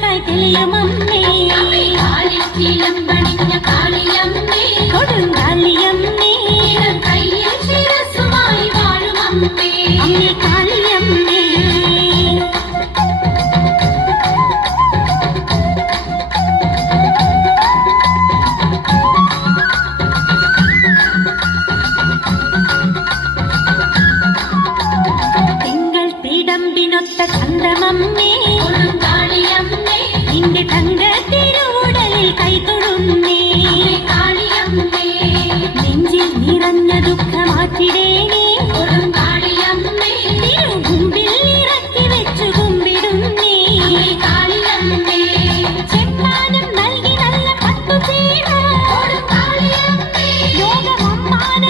അഴകായി തെളിയുമമ്മേ കൊടുങ്കാളിയമ്മേ കയ്യിൽ ശിരസുമായി വാഴുമമ്മേ അമ്മേ കാളിയമ്മേ തിടമ്പിനൊത്ത ചന്ദ്രമമ്മേ കാളിയമ്മേ നിന്റെ തങ്ക തിരുവുടലിൽ കൈതൊടുന്നേ കാളിയമ്മേ നെഞ്ചിൽ നിറഞ്ഞ ദുഃഖമാറ്റിടേണേ